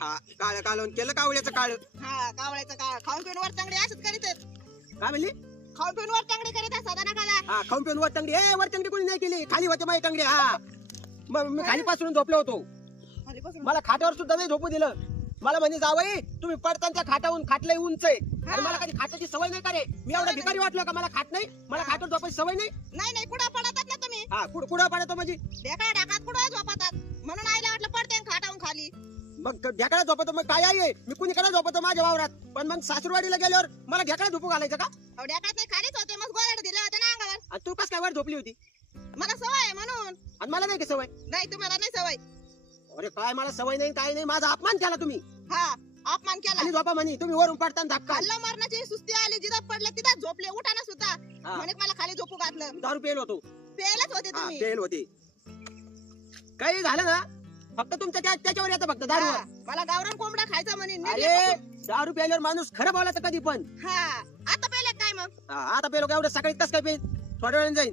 हा काळ कालवण केलं कावळ्याचं काळ. हा कावळ्याचं काळ खाऊन पिऊन वर चांगले असंच करीत आहेत. काय म्हणली? खाऊन पिऊन वर चांगले करीत असतात ना खाला. हा खाऊन पिऊन वर टंगडी. ए वर टंगडी कोणी नाही केली, खाली होते माझी टंगडी. हा मग मी खाली पासून झोपलो होतो. खालीपासून मला खाट्यावर सुद्धा नाही झोपू दिलं. मला म्हणजे जावई तुम्ही पडताना खाटावून खाटलंय उंच आहे आणि मला कधी खाटाची सवय नाही का रे? मी एवढा भिकारी वाटलो का मला खाट नाही? मला खाटावर झोपायची सवय नाही. नाही नाही कुठं पडतात ना तुम्ही. हा कुठं पडतो म्हणजे? ढेकळा ढाकात कुठं झोपतात म्हणून आईला वाटलं पडते खाटावून खाली. मग ढेकळा झोपतो मग काय आहे? मी कुणीकडे झोपतो माझ्या वावरात, पण मग सासूरवाडीला गेल्यावर मला ढेकळा झोपू घालायचं का? ढेकळात नाही खालीच होते मग गोळ्या दिल्या होत्या ना अंगावर. आणि तू कस काय वर झोपली होती? मला सवय आहे म्हणून. आणि मला नाही का सवय? नाही तुम्हाला नाही सवय. अरे काय मला सवय नाही काय नाही, माझा अपमान केला तुम्ही. हा अपमान केला. आणि झोपा म्हणे तुम्ही वरून पडताना धक्का. खाल्लं मरणाची सुस्ती आली जिथं पडले तिथं झोपले उठाना सुद्धा. म्हणे मला खाली झोपू घातलं. दारू पेल होतो. पेलच होते तुम्ही. पेल होते. काही झालं ना फक्त तुमच्या त्याच्यावर येतं फक्त दारू. हा, मला गावरान कोंबडा खायचा म्हणे. अरे दारू प्यायल्यावर माणूस खरं बोलायचं कधी पण. हा आता पेले काय मग? आता पेलो का एवढं सकाळी कस काय पेल? थोड्या वेळाने जाईन.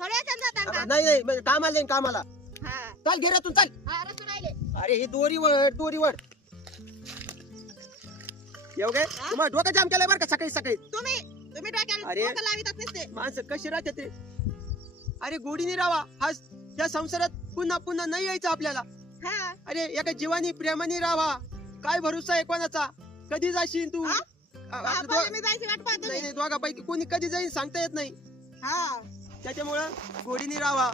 थोड्या वेळाने जाता का? नाही नाही म्हणजे कामाला जाईन कामाला. हा चल घेरातून चल. हा रसून राहिले. अरे ही दोरीवर येऊ काय? तुम्हाला डोकं जाम केलंय बरं का सकाळी सकाळी. तुम्ही डोक्याला अरे. डोकं लावितात नसते. माणसं कशी राहते ते. अरे गोडीने राहावा. हा त्या संसारात पुन्हा पुन्हा नाही यायचं आपल्याला. हा अरे एका जीवानी प्रेमाने राहावा. काय भरोसा आहे कोणाचा? कधी जाशील तू? हा? आपलं पहिले मी जायची वाट पाहतो. नाही नाही दोघांपैकी कोणी कधी जाईल सांगता येत नाही. हा त्याच्यामुळं गोडीने राहावा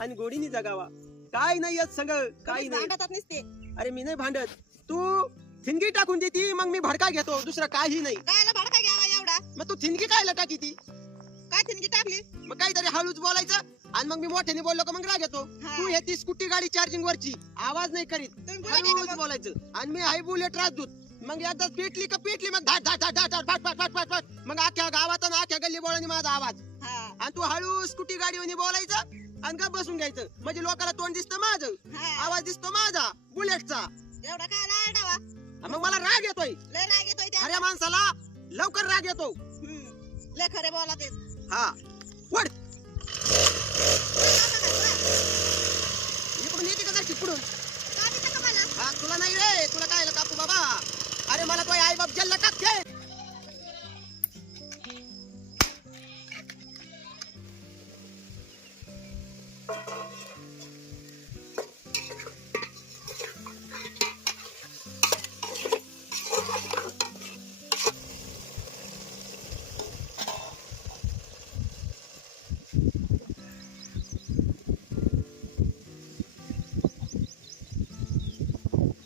आणि गोडीने जगावा. काय नाही येत संग काही नाही. भांडतात नसते. अरे मी नाही भांडत. तू थिनगी टाकून देती मग मी भडका घेतो, दुसरं काही नाही. कायला भडका घ्यावा एवढा? मग तू थिनगी कायला टाकी ती? काय थिनगी टाकली? मग काहीतरी हळूच बोलायचं आणि मग मी मोठ्याने बोललो का मग राग येतो. हा. तू हे ती स्कूटी गाडी चार्जिंग वरची आवाज नाही करीत, तुम्ही बुलेट आहे हळूच का मग? बोलायचं. आणि मी हाय बुलेट राजदूत. मग एकदा पेटली का पेटली मग धाट धाट धाट धाट धाट फाट फाट फाट फाट फाट. मग अख्ख्या गावात आणि अख्ख्या गल्ली बोळानी माझा आवाज. हा आणि तू हळू स्कूटी गाडीवर बोलायचं आणि का बसून घ्यायचं. म्हणजे लोकांना तोंड दिसतं माझं, हा आवाज दिसतो माझा बुलेटचा. एवढा काय लाडावा? मग मला राग येतोय. लय राग येतोय त्या. खऱ्या माणसाला लवकर राग येतो. लय खरे बोला ते. हा वड इकडून येते का तिकडून? हा तुला नाही रे, तुला काय काकू बाबा. अरे मला तो आई बाप जल्ला टाकते.